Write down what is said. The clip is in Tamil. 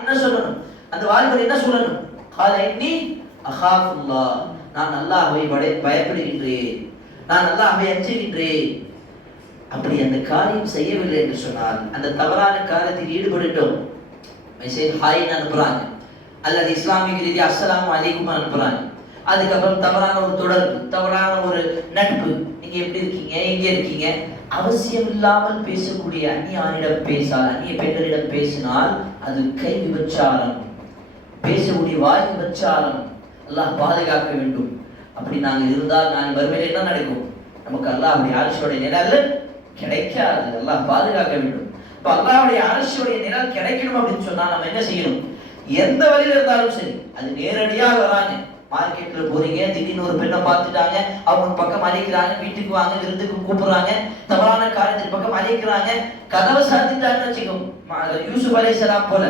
என்ன சொல்லணும்? அந்த வாலிபர் என்ன சொல்லணும்? கால இன்னி அஹாஃபுல்லாஹ், நான் அல்லாஹ்வை பயப்படுகின்றேன், நான் அல்லாஹ்வை அஞ்சுகின்றேன். அப்படி அந்த காரியம் செய்யவில்லை என்று சொன்னால், அந்த தவறான காரியத்தில் ஈடுபட்டுட்டோம், மெசேஜ் ஹாய்னு அனுப்புறாங்க அல்லது இஸ்லாமிக் ரீதியா அஸ்ஸலாமு அலைக்கும் அனுப்புறாங்க, அதுக்கப்புறம் தவறான ஒரு தொடர்பு, தவறான ஒரு நட்பு, நீங்க எப்படி இருக்கீங்க, எங்க இருக்கீங்க, அவசியம் இல்லாமல் பேசக்கூடிய அந்நிய ஆணிடம் பேசால், அந்நிய பெண்களிடம் பேசினால் அது கை விபச்சாரம், பேசக்கூடிய வாய் விபச்சாரம். அல்லாஹ் பாதுகாக்க வேண்டும். அப்படி நாங்கள் இருந்தால் நான் வறுமையில் என்ன நடக்கும்? நமக்கு அல்லாஹ்வுடைய அரசுடைய நிழல் கிடைக்காது. அல்லாஹ் பாதுகாக்க வேண்டும். இப்ப அல்லாஹ்வுடைய அரசுடைய நிழல் கிடைக்கணும் அப்படின்னு சொன்னா நம்ம என்ன செய்யணும்? எந்த வழியில இருந்தாலும் சரி, அது நேரடியாக வராங்க, மார்க்கெட்ல போறீங்க, திடீர்னு ஒரு பெண்ணை பார்த்துட்டாங்க, அவங்க பக்கம் அழைக்கிறாங்க, வீட்டுக்கு வாங்க, விருந்துக்கு கூப்பிடுறாங்க, தவறான காரியத்தின் பக்கம் அழைக்கிறாங்க, கதவை சாத்திட்டாங்கன்னு வச்சுக்கோங்க, யூசுப் அலைஹிஸ்ஸலாம் போல